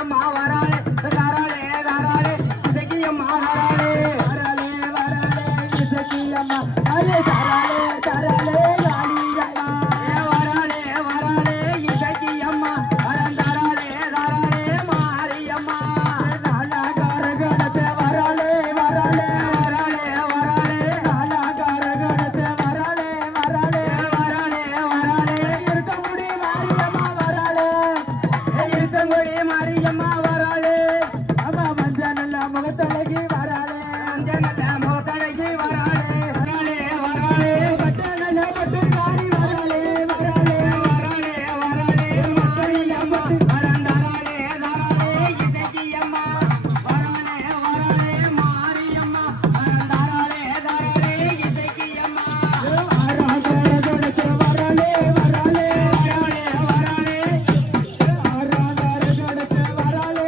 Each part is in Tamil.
மாரியம்மா வராளே வராளே வராளே இசக்கியம்மா வராளே வராளே வராளே இசக்கியம்மா அரே தராளே தராளே காளியம்மா வராளே வராளே இசக்கியம்மா அரந்தராளே தராளே மாரியம்மா நாலாகாரகணத்தை வராளே வராளே வராளே வராளே நாலாகாரகணத்தை வராளே வராளே வராளே வராளே இருக்கமுடி மாரியம்மா வராளே இருக்கமுடி மாரியம்மா வராளே அம்மா மஞ்ச நல்ல முகத்தழகி வராளே மஞ்ச நல்ல முகத்தழகி வராளே வராளே வராளே பட்ட நல்ல பட்டு காரி வராளே வராளே வராளே வராளே மாரியம்மா அரந்தராளே தராளே இசக்கியம்மா வராளே வராளே மாரியம்மா அரந்தராளே தராளே இசக்கியம்மா ஆராதரகணத்தை வராளே வராளே வராளே வராளே ஆராதரகணத்தை வராளே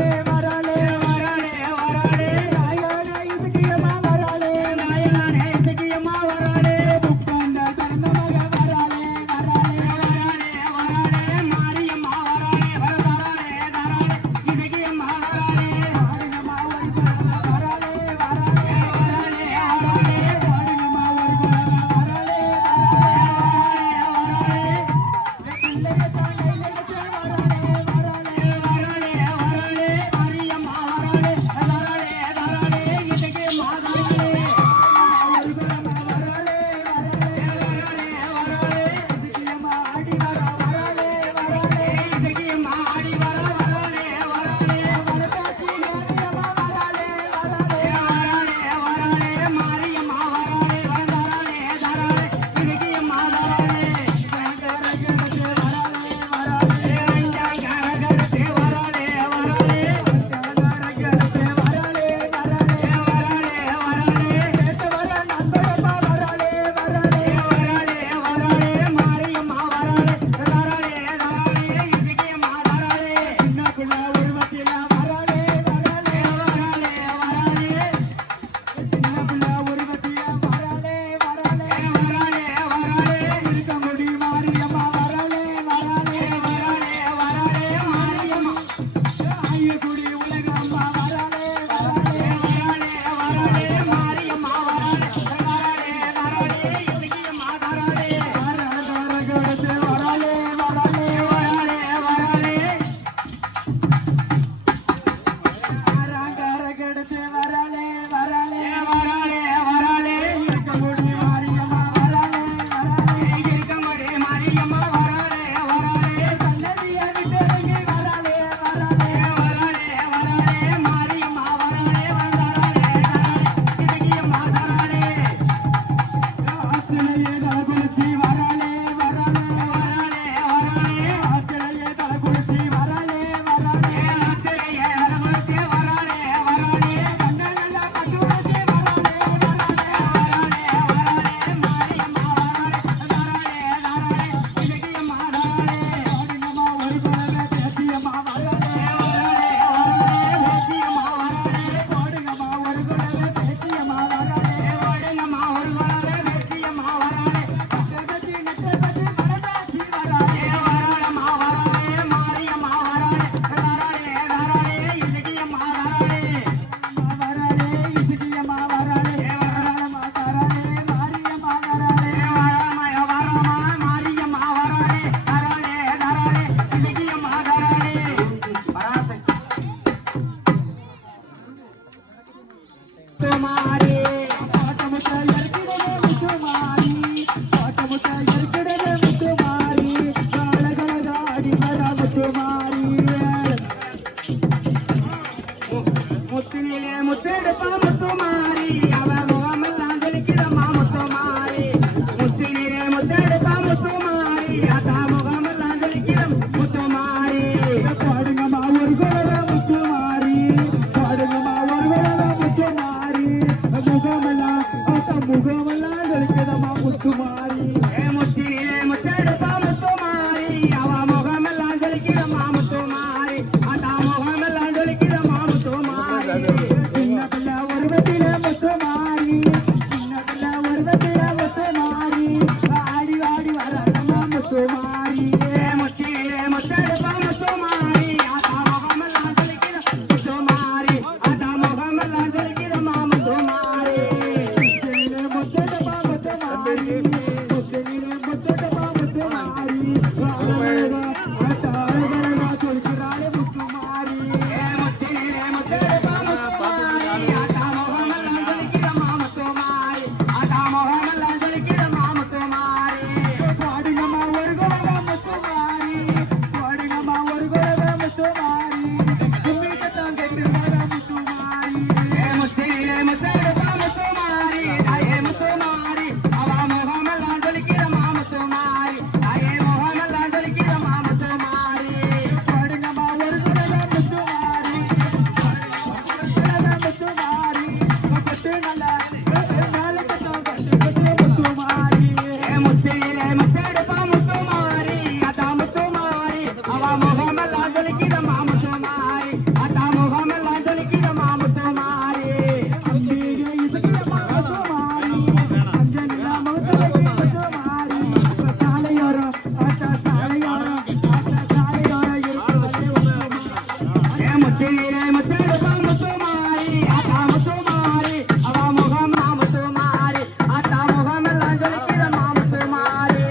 முத்திரே முத்தெடுப்பா முத்துமாரி ஆத்தா முத்துமாரி அவ முகம் முத்துமாரி ஆத்தா முகம் எல்லாம் ஜொலிக்கிற முத்துமாரி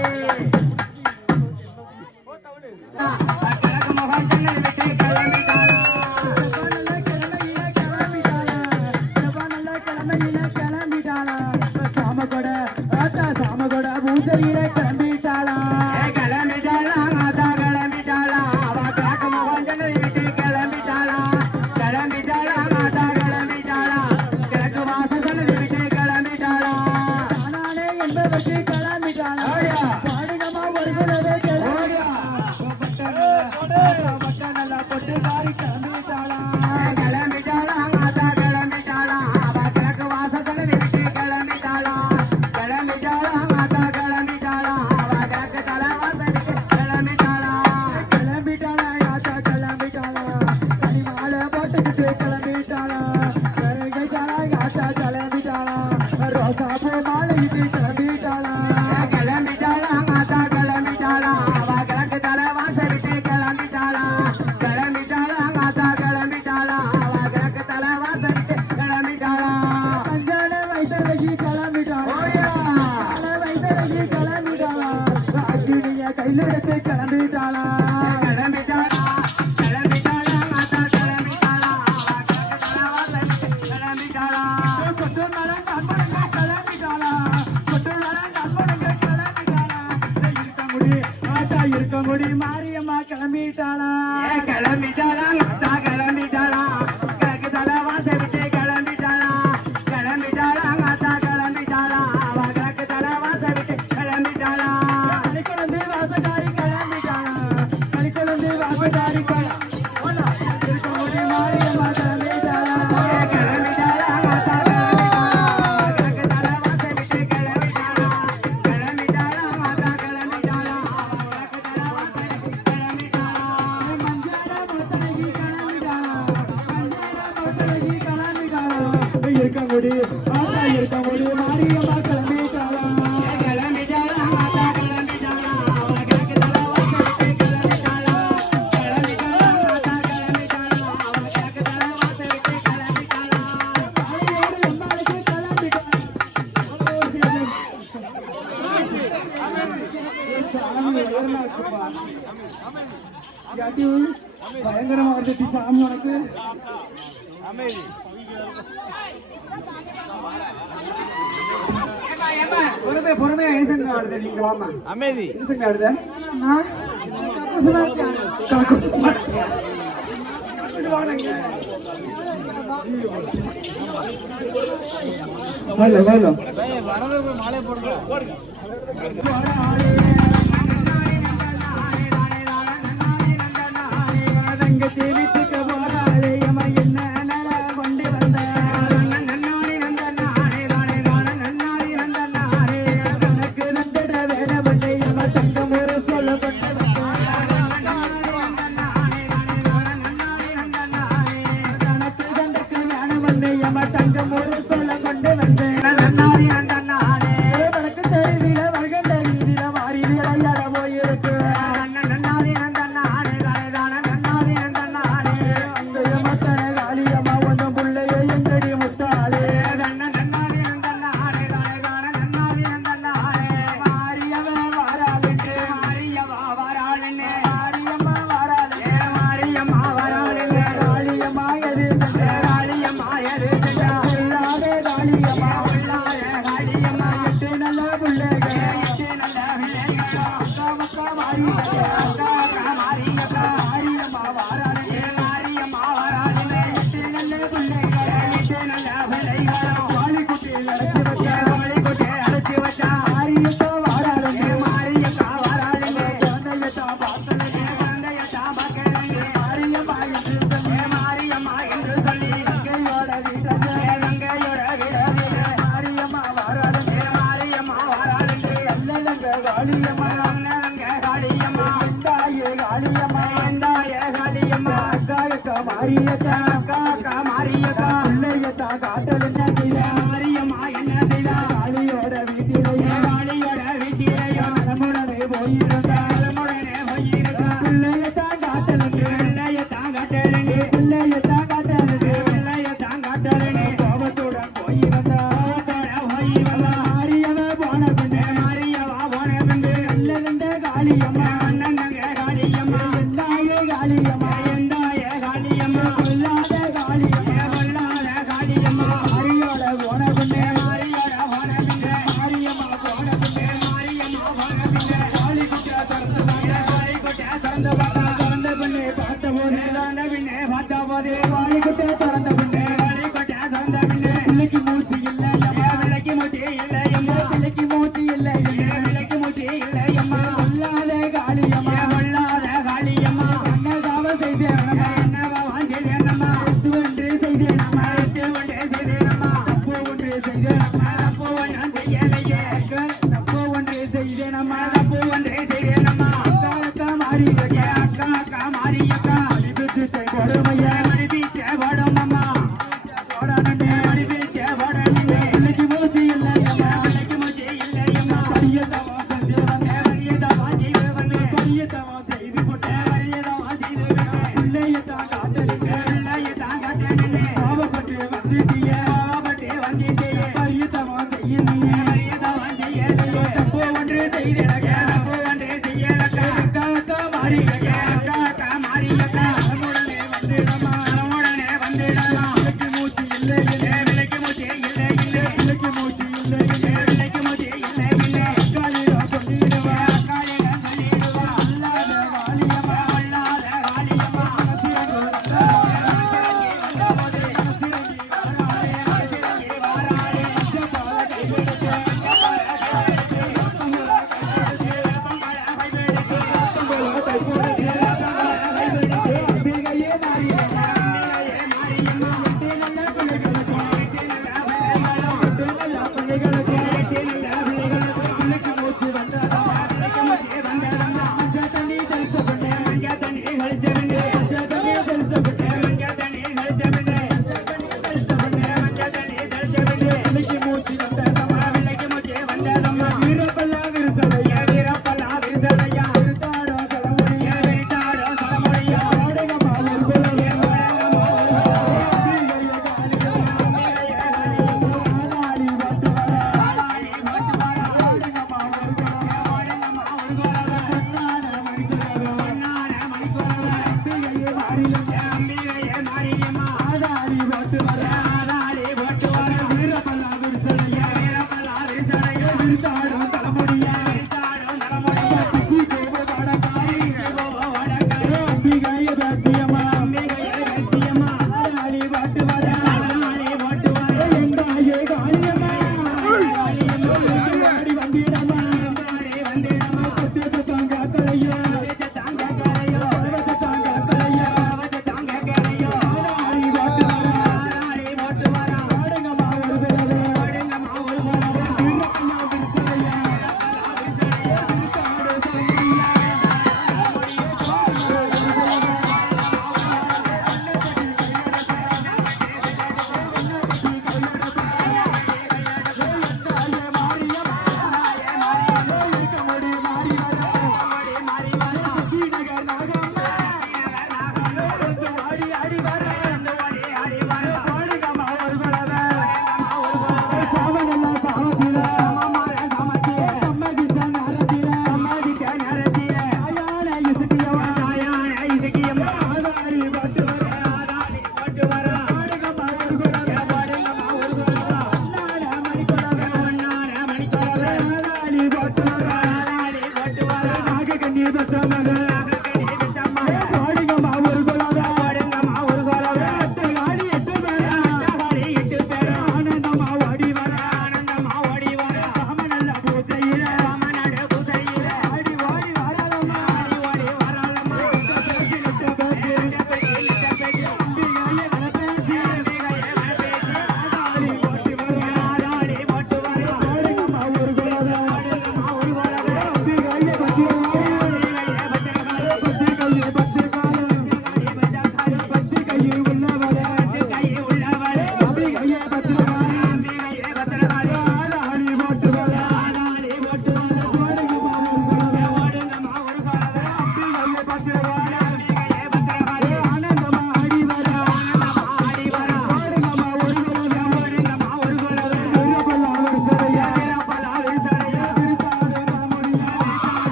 கிழக்கு முகம் சென்னை விட்டு கிளம்பிட்டாளா கிளம்பிட்டாளா சாமகொட ஆத்தா சாமகொட பூசையில கிளம்பிட்டாளா கிளம்பிட்டாளா ஆத்தா கிளம்பிட்டாளா அவ கிழக்கு முகம் சென்னை விட்டு கிளம்பிட்டாளா கிளம்பிட்டாளா ஆத்தா கிளம்பிட்டாளா கிழக்கு வாசல் சென்னை விட்டு கிளம்பிட்டாளா நானே என்பதற்கு கிளம்பிட்டாளா பாடுகமா வருகிறதே பட்டனல்ல பொட்டுக்காரி கிளம்பிட்டாளா கிளம்பிட்டாளா ஆத்தா கிளம்பிட்டாளா அவ கிழக்கு வாசல் சென்னை விட்டு கிளம்பிட்டாளா கிளம்பிட்டாளா ஆத்தா கிளம்பிட்டாளா அவ கிழக்கு தலை வாசல் விட்டு கிளம்பிட்டாளா கிளம்பிட்டாளா ஆத்தா கிளம்பிட்டாளா கனிமாலை போட்டுக்கிட்டு கிளம்பிட்டாளா ஆத்தா கிளம்பிட்டாளா ரோசா பூ மாலைக்கு கிளம்பிட்டாளா கிளம்பிட்டாளா ஆத்தா கிளம்பிட்டாளா அவ கிழக்கு தலை வாசல் விட்டு கிளம்பிட்டாளா கிளம்பிட்டாளா ஆத்தா கிளம்பிட்டாளா அவ கிழக்கு தலை வாசல் விட்டு கிளம்பிட்டாளா அஞ்சான வயசு கிளம்பிட்டாளா வயசு கிளம்பிட்டாளா அக்னிய கையில எடுத்து கிளம்பிட்டாளா கிளம்பிட்டாளா கிளம்பிட்டாளா ஆத்தா கிளம்பிட்டாளா அவ கிழக்கு தலை வாசல் விட்டு கிளம்பிட்டாளா கொட்டு மரம் கண்மணங்க கிளம்பிட்டாளா கொட்டு மரம் கண்மணங்க கிளம்பிட்டாளா இருக்க முடி ஆத்தா இருக்க முடி மாரியம்மா கிளம்பிட்டாளா கிளம்பிட்டாளா ஆத்தா கிளம்பிட்டாளா கிழக்கு தலை வாசல் விட்டு கிளம்பிட்டாளா கிளம்பிட்டாளா ஆத்தா கிளம்பிட்டாளா அவ கிழக்கு தலை வாசல் விட்டு கிளம்பிட்டாளா கலிக்குழந்தை வாசகாரி கிளம்பிட்டாளா கலிக்குழந்தை வாசகாரி இருக்க முடி மாரியம்மா கிளம்பிட்டாளா கிளம்பிட்டாளா ஆத்தா கிளம்பிட்டாளா கிழக்கு தலை வாசல் விட்டு கிளம்பிட்டாளா கிளம்பிட்டாளா ஆத்தா கிளம்பிட்டாளா கிழக்கு தலை வாசல் விட்டு கிளம்பிட்டாளா மஞ்சார முத்தழகி கிளம்பிட்டாளா மஞ்சார முத்தழகி கிளம்பிட்டாளா இருக்க முடி ஆத்தா இருக்க முடி மாரியம்மா கிளம்பிட்டாளா கிளம்பிட்டாளா ஆத்தா கிளம்பிட்டாளா அவ கிழக்கு தலை வாசல் விட்டு கிளம்பிட்டாளா கிளம்பிட்டாளா ஆத்தா கிளம்பிட்டாளா அவ கிழக்கு தலை வாசல் விட்டு கிளம்பிட்டாளா ஆளையோடு எம்மாளுக்கு கிளம்பிட்டாளா பயங்கரமா வந்துச்சு சாமி உனக்கு பொறுமையா எரிசங்க ஆடுத நீங்க வாமா அமைதி எரிசங்க ஆடுத மாலை போடுங்க தங்கச்சி வீட்டுக்கு போறாளே அம்மா என்ன நல கொண்டு வந்த நன்னாரி நந்தனாரே தானே தானே நன்னாரி நந்தனாரே தனக்கு நந்திட வேலை பண்ணி அம்மா தங்கம் ஒரு சொல்ல கொண்டு தனக்கு தந்தக்கு வேலை பண்ணி அம்மா தங்கம் ஒரு சொல்ல கொண்டு வந்தேன் நன்னாரி நந்தனாரே தனக்கு தெருவில வருகின்ற வீதியில வாரி விளையாட போயிருக்கு நன்னாரி நந்தனாரே தானே தானே நன்னாரி நந்தனாரே அந்த மத்தன காளியம்மா ஒன்றும் பிள்ளைய எங்கடி முத்தாளே நன்னாரி நந்தனாரே தானே தானே நன்னாரி நந்தனாரே மாரியம்மா வாராளுன்னு மாரியம்மா வாராளுன்னு மாரியம்மா வாராளுன்னு மாரியம்மா வாராளுன்னு காளியம்மா எது காளியம்மா எது உள்ளாதே காளியம்மா உள்ளாதே காளியம்மா எட்டு நல்ல பிள்ளைகள் எட்டு நல்ல பிள்ளைகள் அக்கா மக்கா மாரியக்கா அக்கா அக்கா மாரியக்கா மாரியம்மா வாராளுன்னு மாரியம்மா வாராளுன்னு எட்டு நல்ல பிள்ளைகள் எட்டு நல்ல பிள்ளைகள் வாலிக்குட்டி அழைச்சி வச்சா வாலிக்குட்டி அழைச்சி வச்சா மாரியக்கா வாராளுன்னு மாரியக்கா வாராளுன்னு குழந்தையத்தா பார்த்தலுங்க குழந்தையத்தா பார்க்கலுங்க மாரியம்மா என்று சொல்லி மாரியம்மா என்று சொல்லி கங்கையோட வீரங்க கங்கையோட வீரங்க மாரியம்மா வாராளுங்க மாரியம்மா வாராளுங்க அல்லலங்க காளியம்மா அல்லலங்க காளியம்மா எந்தாயே காளியம்மா எந்தாயே காளியம்மா அக்காயக்கா மாரியக்கா அக்கா அக்கா மாரியக்கா பிள்ளையத்தா காட்டலுங்க மாரியம்மா என்ன செய்தா காளியோட வீட்டிலையா காளியோட வீட்டிலையா நம்முடனே போயிருந்தா நம்முடனே போயிருந்தா பிள்ளையத்தா காட்டலுங்க பிள்ளையத்தா காட்டலுங்க பிள்ளையத்தா போதே வாலிக்குட்டே திறந்த பின்னே பிள்ளைக்கு மூச்சு இல்லை விலைக்கு மூச்சு இல்லை பிள்ளைக்கு மூச்சு இல்லை விலைக்கு மூச்சு இல்லை அம்மா கொல்லாத காளியம்மா என்னதாவ செய்தேன் என்னவான் செய்தேனம்மா எட்டு ஒன்று செய்தேனம்மா தப்பு ஒன்று செய்தேனம்மா தப்பு ஒன்று செய்யலையே தப்பு ஒன்று செய்தேனம்மா அக்கா மாரியக்கா அடிபிச்சு கொடுமையா அடிபிச்ச கொடுமம்மா பிள்ளைக்கு மூச்சு இல்லையம்மா பரியதவா செய்து போட்டேன் பிள்ளையத்தான் காட்டலிங்க பாவப்பட்டு வந்துட்டிய பரியதவா செய்யலையே தப்பு ஒன்று செய்தேனக்கா மாரியக்கா உடனே வந்துடமா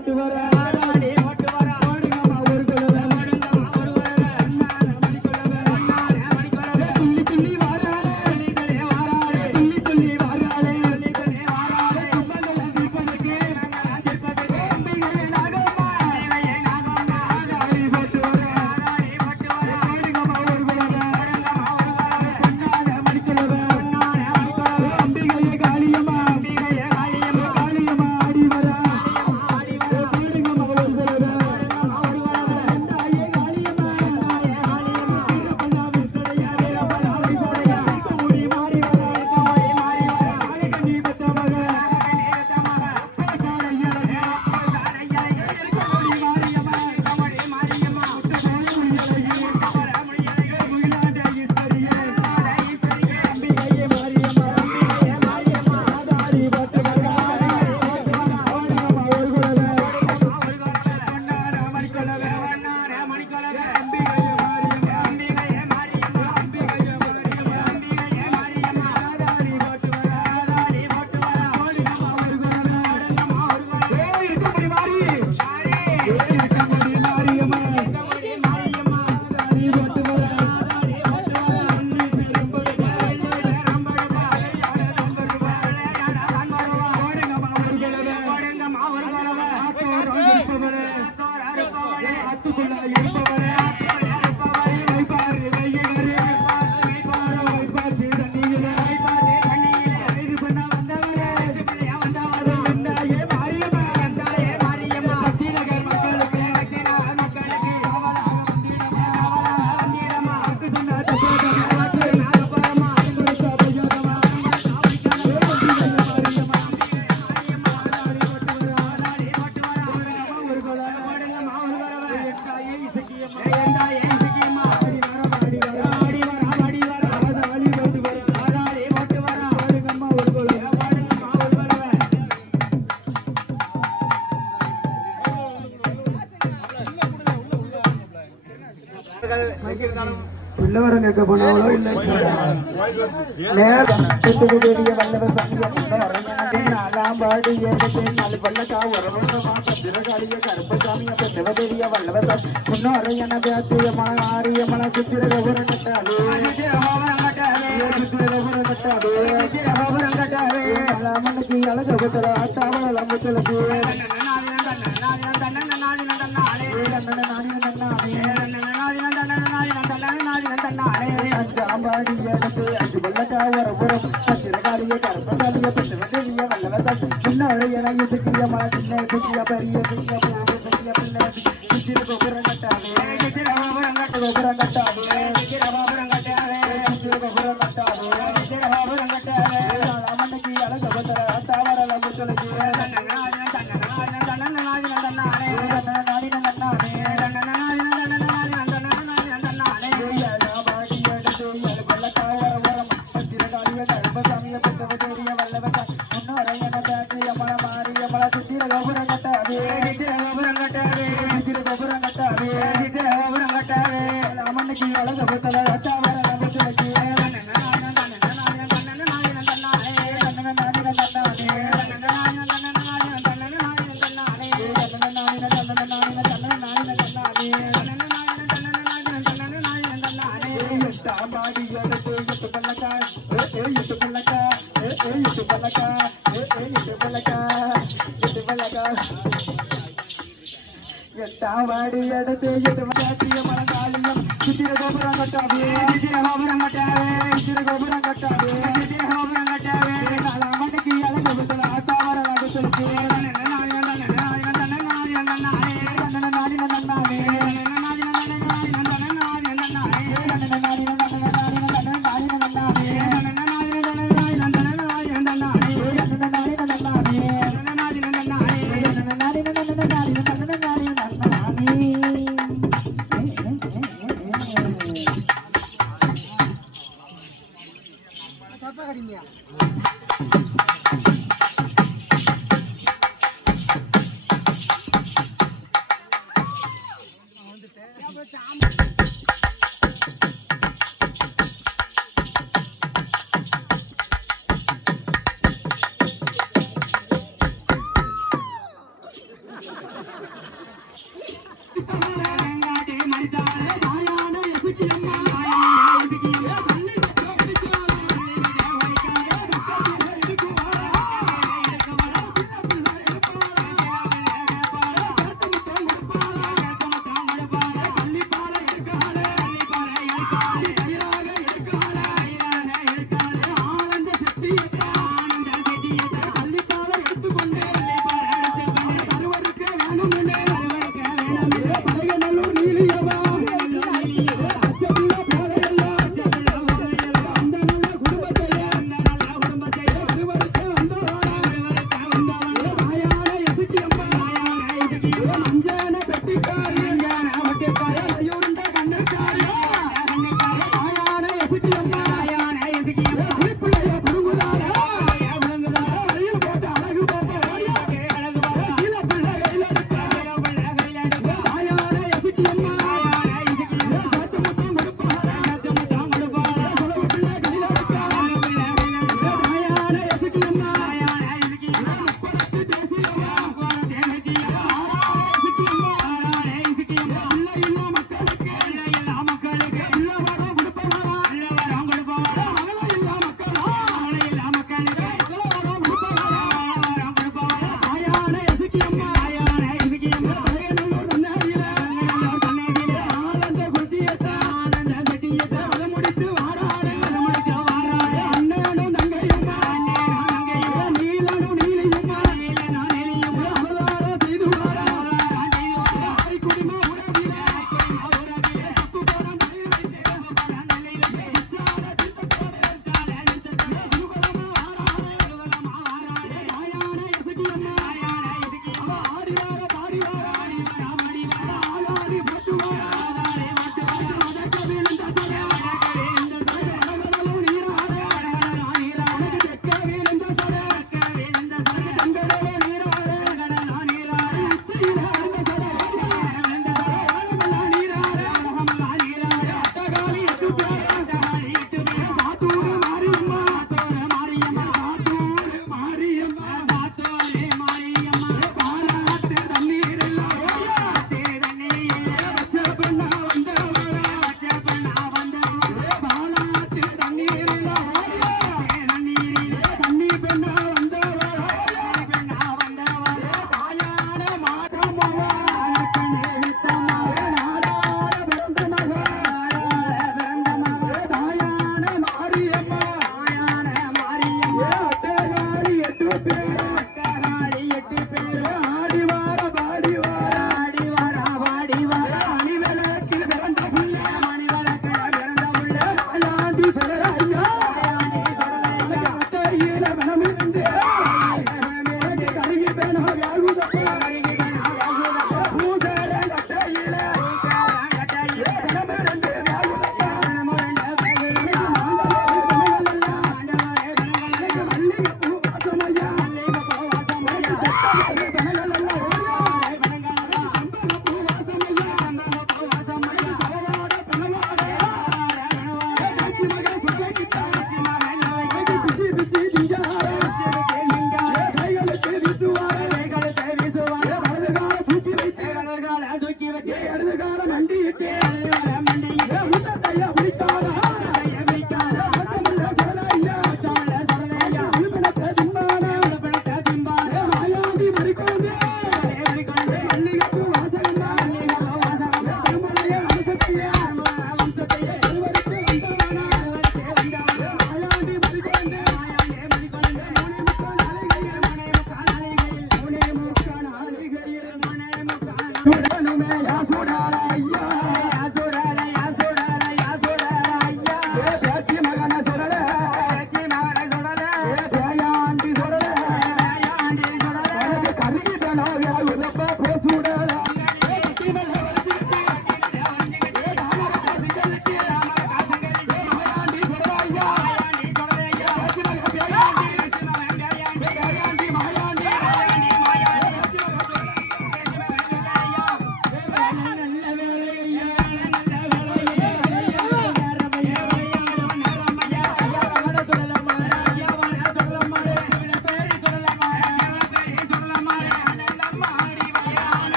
போட்டு வர ஆடாடி போட்டு வர ஓடுங்கம்மா ஒரு குலவை ஓடுங்கம்மா ஒரு குலவை அண்ணான மணிக்குலவை அண்ணான மணிக்குலவை துள்ளி துள்ளி வாராளே துள்ளிகளே வாராளே துள்ளி துள்ளி வாராளே துள்ளிகளே வாராளே கும்பல தீபனுக்கு நாங்க தீபனுக்கு அம்பிகையே நாகம்மா அம்பிகையே நாகம்மா ஆடாடி போட்டு வர ஆடாடி போட்டு வர ஓடுங்கம்மா ஒரு குலவை ஓடுங்கம்மா ஒரு குலவை அண்ணான மணிக்குலவை அண்ணான மணிக்குலவை அம்பிகையே காளியம்மா அம்பிகையே காளியம்மா காளியம்மா ஆடி வர பிள்ளவரம் கேட்க போனாலோ இல்லை நாலாம்பாடி ஏகத்தின் நாலு பல்லக்கா உறவமா பத்திரகாளிய கருப்பசாமிய பெற்றவதேவிய வல்லவசம் முன்னும் அரையன பேத்தியமான ஆரியமன சுத்திரகபுரம் கட்டாது சுத்திரகபுரம் கட்டாது அலாமனுக்கு அழகபுத்தல ஆட்டாவள அம்புத்தலுக்கு அம்பாடி ஏகத்து அஞ்சு பல்லக்கா உறவுறம் பத்திரகாளிய கருப்பசாலிய பெற்றவதேவிய வல்லவசம் முன்னும் அரையன சுத்திய மன சின்ன சுத்திய பெரிய சுத்திய சுத்திய பிள்ளை சுத்திரகபுரம் கட்டாது சுத்திரகபுரம் கட்டாது சுத்திரகபுரம் கட்டாது சுத்திரகபுரம் கட்டாது சுத்திரகபுரம் கட்டாது அலாமனுக்கு அழகபுத்தல ஆட்டாவள அம்புத்தலுக்கு எட்டாவாடி எடுத்து எட்டு மலங்காலியம் சித்திரகோபுரம் கட்டாவே சித்திரகோபுரம் கட்டாவே சித்திரகோபுரம் கட்டாவே சித்திரகோபுரம் கட்டாவே நாலாமணிக்கு அழகு ஆட்டாவர அகத்துக்கு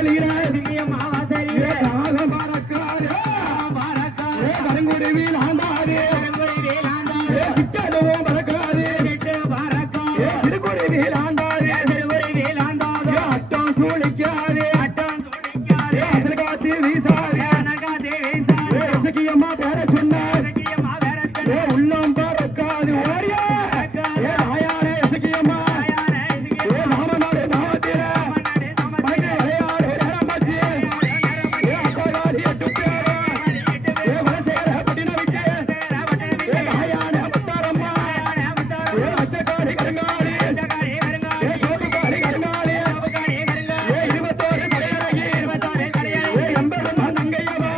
வாசலில ராகம் பறக்காது கருங்குடி வீலாண்டாது சிக்கனவும் பறக்காது சிறுகுடி வீலாண்டாது அட்டம் சூழிக்காது அசல் காத்து வீசாது இசக்கியம்மா பேர சொன்னார் உள்ளம் பறக்காது ஓடியா ஆயான இசக்கியம்மா ராமநாடு மாவட்டில விளையாடு நேரமாச்சு அக்காரி எட்டு பேர வளசேர பட்டின விட்டு ஆயான முத்தாரம்மா அச்சக்காரி கருங்காலி சோட்டுக்காரி கருங்காலி 21 தலையரகி எம்பெருமா நங்கையம்மா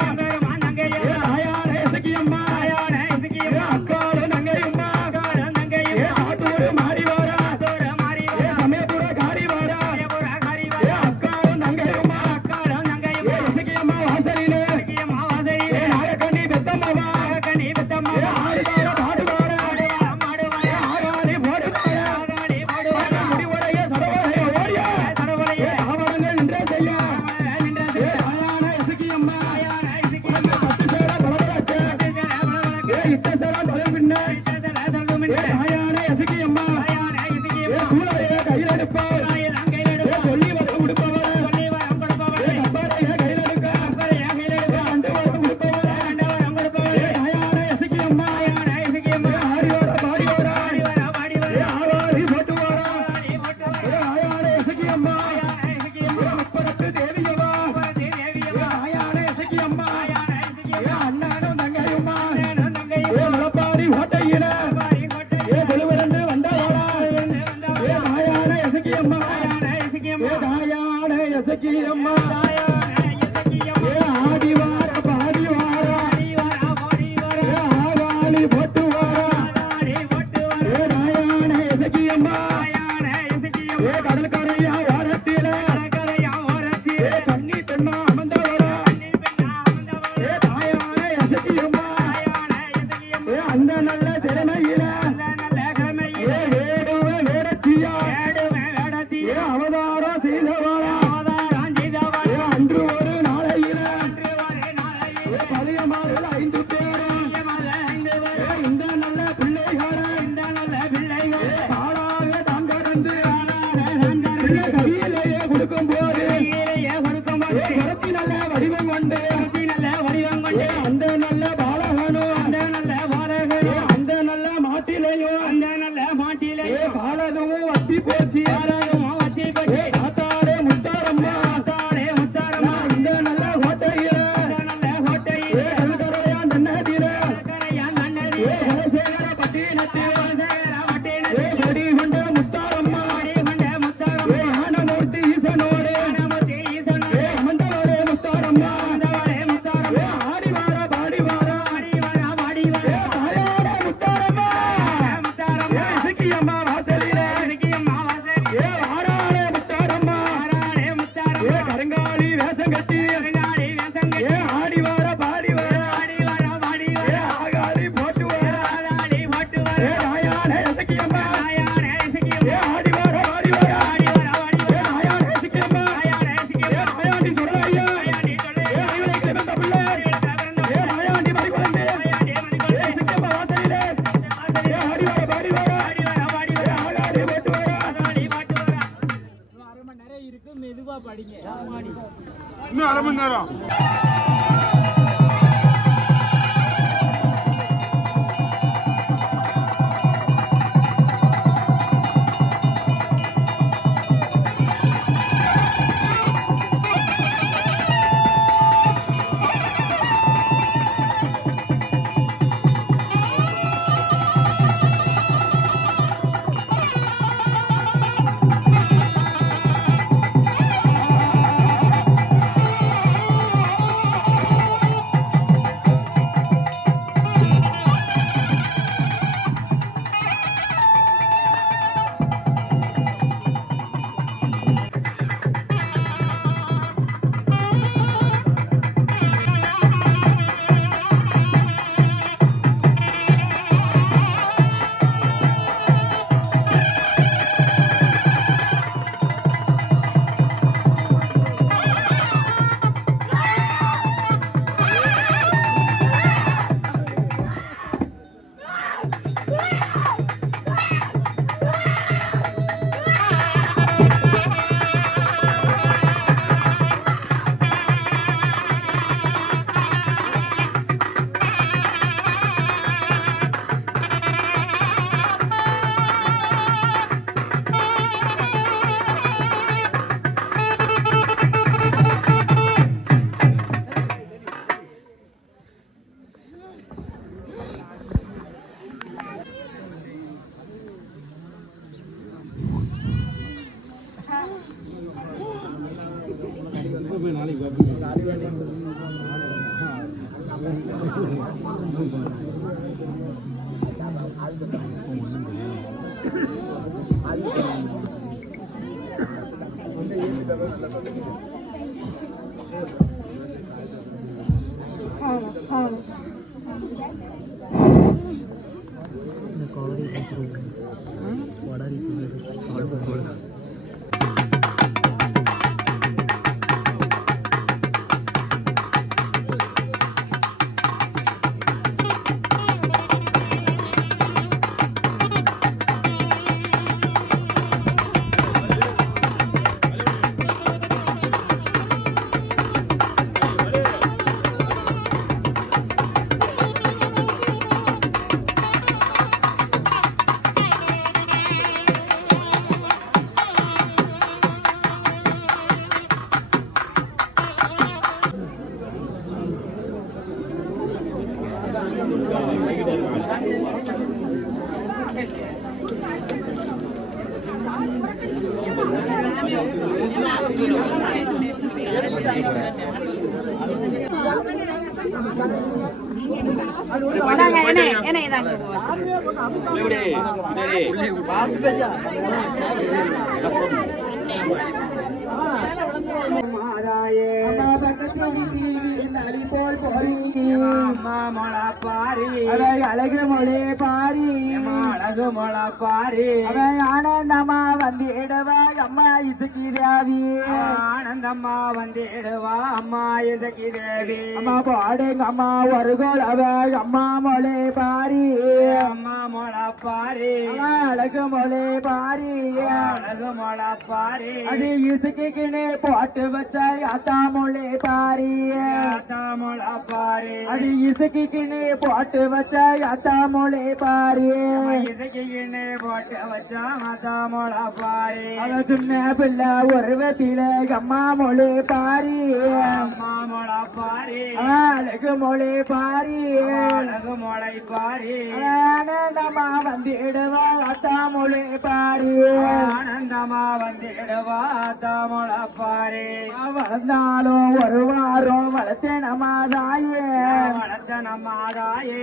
ஆயான இசக்கியம்மா அக்கால நங்கையம்மா ஆத்தூர் மாறி வாரா சமயபுர காரி வாரா அக்கால நங்கையம்மா இசக்கியம்மா வாசலில நாகக்கண்ணி பெத்தம்மாவா ஆடுதார பாடுவாரா ஆகாரி போடுவாரா முடிவுடைய சடவரைய ஓடியா ஆவணங்கள் நின்றே செய்யா ஆயான இசக்கியம்மா பத்து சேர பலவராச்ச இட்ட சேர தொழில் பின்ன ஆயான இசக்கியம்மா சூழலைய கையில் எடுப்பார் சொல்லி வர உடுப்பவர் கப்பரைய கையில் எடுக்க அண்டு வர உடுப்பவர் ஆயான இசக்கியம்மா ஆடியோர பாடியோரா ஆவாரி போட்டுவாரா ஆயான இசக்கியம்மா முப்பரத்து தேவியவா ஆயான இசக்கியம்மா அண்ணானும் தங்கையுமா முளப்பாரி கோட்டையில கொழுவிரண்டு வந்தவாரா ஆயான இசக்கியம்மா தாயான இசக்கியம்மா ஆடிவார பாடிவாரா ஆவாளி போட்டுவாரா தாயான இசக்கியம்மா கடற்கரையா ஓரத்தில கண்ணி பெண்ணா அமர்ந்தவரா தாயான இசக்கியம்மா அந்த நல்ல திறமையில வேடுவ வேடத்தியா அவதாரம் செய்தவரா அன்று ஒரு நாளையில பழையமாவில் 5 பேரும் இந்த நல்ல பிள்ளைகள் ஆளாக தான் கடந்து பிள்ளை கையிலேயே கொடுக்கும் போது கருத்தி நல்ல வடிவம் கொண்டு அந்த நல்ல பாலகனும் அந்த நல்ல மாட்டிலையும் பாலதும் வத்தி போச்சு ஆத்தாரே முத்தாரம்மா இந்த நல்ல கோட்டையில கல்கரையா நன்னதில குலசேகர பட்டினத்தில் கொடி கொண்ட முத்தாரம்மா ஆனமூர்த்தி ஈசனோடு அமர்ந்தவரே முத்தாரம்மா ஆடிவார பாடிவாரா தாயாரே முத்தாரம்மா இசக்கியம்மா வாசலில ஆறாரே முத்தாரம்மா கருங்காலி வேஷம் கட்டி ஆடிவார பாடிவாரா ஆகாரி போட்டுவாரா தாயான இசக்கியம்மா ஆடிவார பாடிவாரா தாயான இசக்கியம்மா ஆயாண்டி சொல்லையா ஐவனை கிளம்பந்த பிள்ளை ஆயாண்டி மறிகுழந்து இசக்கியம்மா வாசலில ஆடிவார பாடிவாரா ஆகாரி போட்டுவாரா அரை மணி நேரம் இருக்கு, மெதுவா படிங்க. இன்னும் அரை மணி நேரம். போய் நாளைக்கு பார்ப்போம். அழகு மொழி பாரி அழகு மொழ பாரி ஆனந்தமா வந்திடுவா அம்மா இசுக்கி தேவி ஆனந்தம்மா வந்திடுவா அம்மா இசுக்கி தேவி அம்மா பாடுங்க அம்மா ஒரு கோலவ அம்மா மொழி பாரி அம்மா மொழ பாரி அழகு மொழி பாரி அழகு மொழ பாரி அது இசுக்கின்னு போட்டு வச்ச அத்தா மொழி பாரி அத்தா மொழ பாரி அது இசுக்கின்னு போட்டு வச்ச அத்தா மொழி பாரி இசுக்கின்னு போட்டு வச்ச அத்தா மொழ பாரி அவ சின்ன பிள்ளை உருவத்தில அம்மா மொழி பாரி அம்மா மொழ பாரி அழகு மொழி பாரி அழகு மொழை பாரி ஆனந்தமா வந்திடுவா அத்தா மொழி பாரி ஆனந்தமா வந்திடுவா அத்தா மொழ பாரி வளர்ந்தாலும் ஒரு வாரம் வளர்த்த நம்மாதாயே வளர்த்த நம்மாதாயே